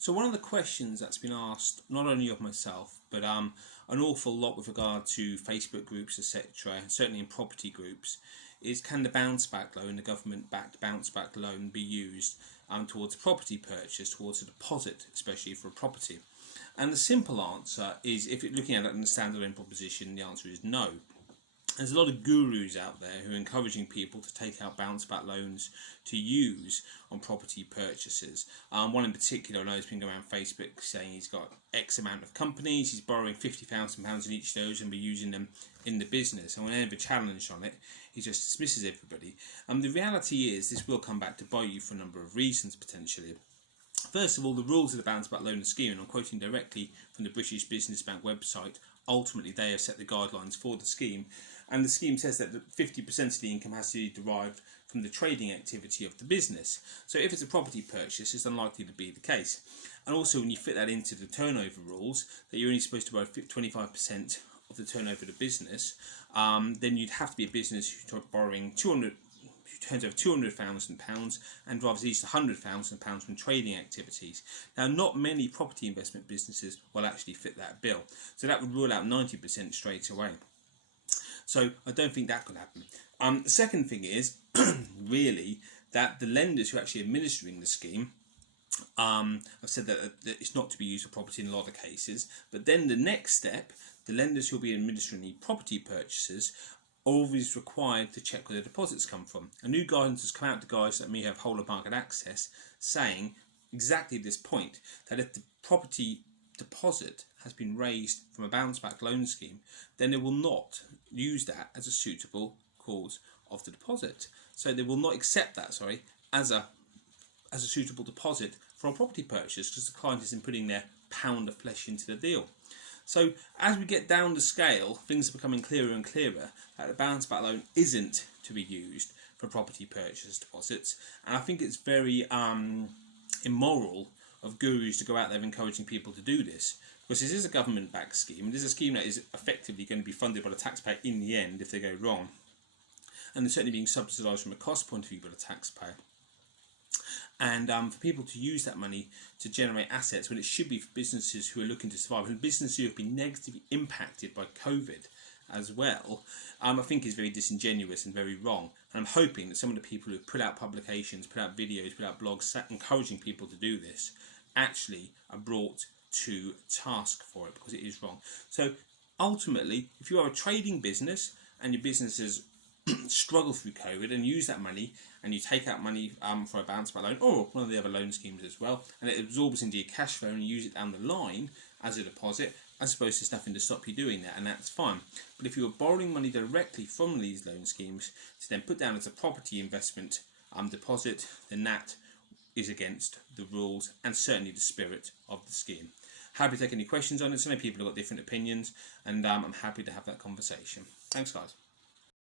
So one of the questions that's been asked, not only of myself, but an awful lot with regard to Facebook groups, etc., and certainly in property groups, is can the bounce back loan, the government-backed bounce back loan, be used towards a property purchase, towards a deposit, especially for a property? And the simple answer is, if you're looking at it in a standalone proposition, the answer is no. There's a lot of gurus out there who are encouraging people to take out bounce back loans to use on property purchases. One in particular, I know, has been going around Facebook saying he's got X amount of companies, he's borrowing £50,000 in each of those and be using them in the business. And whenever challenged on it, he just dismisses everybody. The reality is this will come back to bite you for a number of reasons potentially. First of all, the rules of the bounce back loan scheme, and I'm quoting directly from the British Business Bank website, ultimately they have set the guidelines for the scheme, and the scheme says that 50% of the income has to be derived from the trading activity of the business. So if it's a property purchase, it's unlikely to be the case. And also when you fit that into the turnover rules, that you're only supposed to borrow 25% of the turnover of the business, then you'd have to be a business who's borrowing turns over £200,000 and drives at least £100,000 from trading activities. Now, not many property investment businesses will actually fit that bill, so that would rule out 90% straight away. So I don't think that could happen. The second thing is really that the lenders who are actually administering the scheme, I've said that it's not to be used for property in a lot of cases, but then the next step, the lenders who will be administering the property purchases always required to check where the deposits come from. A new guidance has come out to guys that may have whole of market access saying exactly this point, that if the property deposit has been raised from a bounce back loan scheme, then they will not use that as a suitable cause of the deposit. So they will not accept that, as a suitable deposit for a property purchase, because the client isn't putting their pound of flesh into the deal. So as we get down the scale, things are becoming clearer and clearer that the bounce back loan isn't to be used for property purchase deposits, and I think it's very immoral of gurus to go out there encouraging people to do this, because this is a government-backed scheme. This is a scheme that is effectively going to be funded by the taxpayer in the end if they go wrong, and they're certainly being subsidised from a cost point of view by the taxpayer. And for people to use that money to generate assets when it should be for businesses who are looking to survive, and businesses who have been negatively impacted by COVID as well, I think is very disingenuous and very wrong. And I'm hoping that some of the people who have put out publications, put out videos, put out blogs encouraging people to do this actually are brought to task for it, because it is wrong. So ultimately, if you are a trading business and your business has struggle through COVID and use that money, and you take out money for a bounce back loan or one of the other loan schemes as well, and it absorbs into your cash flow and you use it down the line as a deposit, I suppose there's nothing to stop you doing that, and that's fine. But if you are borrowing money directly from these loan schemes to then put down as a property investment deposit, then that is against the rules and certainly the spirit of the scheme. Happy to take any questions on this. I know people have got different opinions, and I'm happy to have that conversation. Thanks, guys.